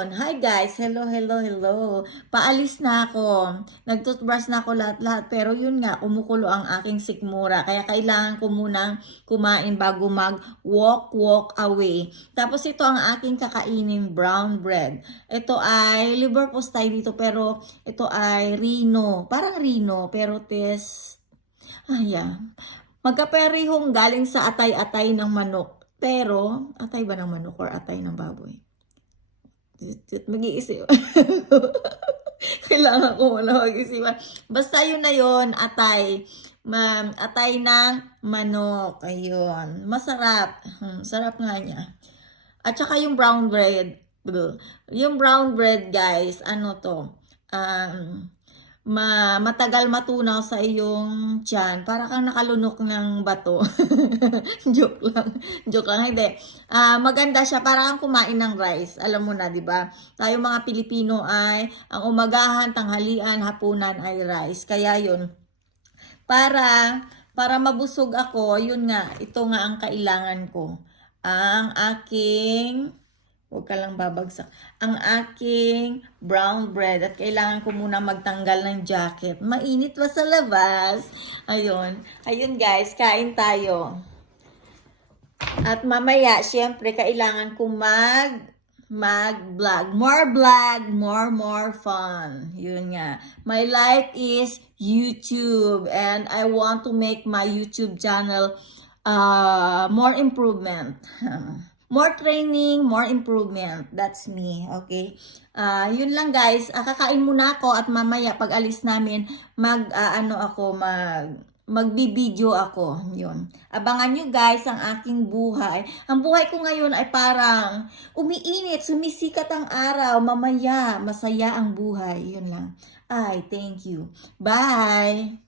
Hi guys! Hello, hello, hello. Paalis na ako. Nag-toothbrush na ako lahat-lahat. Pero yun nga, kumukulo ang aking sikmura. Kaya kailangan ko munang kumain bago mag-walk away. Tapos ito ang aking kakainin, brown bread. Ito ay liver tayo dito. Pero ito ay Rino. Parang Rino. Pero yeah. Magkaperihong galing sa atay-atay ng manok. Pero, atay ba ng manok or atay ng baboy? Mag-iisip. Kailangan ko muna mag-isipan. Basta yun na yun, atay. Atay ng manok. Ayun. Masarap. Sarap nga niya. At saka yung brown bread. Yung brown bread, guys, ano to? Matagal matunaw sa iyong tiyan. Para kang nakalunok ng bato. Joke lang. Joke lang. Hindi. Maganda siya. Para kang kumain ng rice. Alam mo na, di ba? Tayo mga Pilipino ay ang umagahan, tanghalian, hapunan ay rice. Kaya yun. Para mabusog ako, yun nga. Ito nga ang kailangan ko. Ang aking... Huwag ka lang babagsak. Ang aking brown bread. At kailangan ko muna magtanggal ng jacket. Mainit pa sa labas. Ayun. Ayun guys, kain tayo. At mamaya, syempre, kailangan ko mag-vlog. More fun. Yun nga. My life is YouTube. And I want to make my YouTube channel more improvement. More training, more improvement. That's me, okay? Yun lang guys, kakain muna ako at mamaya pag alis namin, magbibideo ako. Yun. Abangan nyo guys ang aking buhay. Ang buhay ko ngayon ay parang umiinit, sumisikat ang araw, mamaya masaya ang buhay. Yun lang. Thank you. Bye!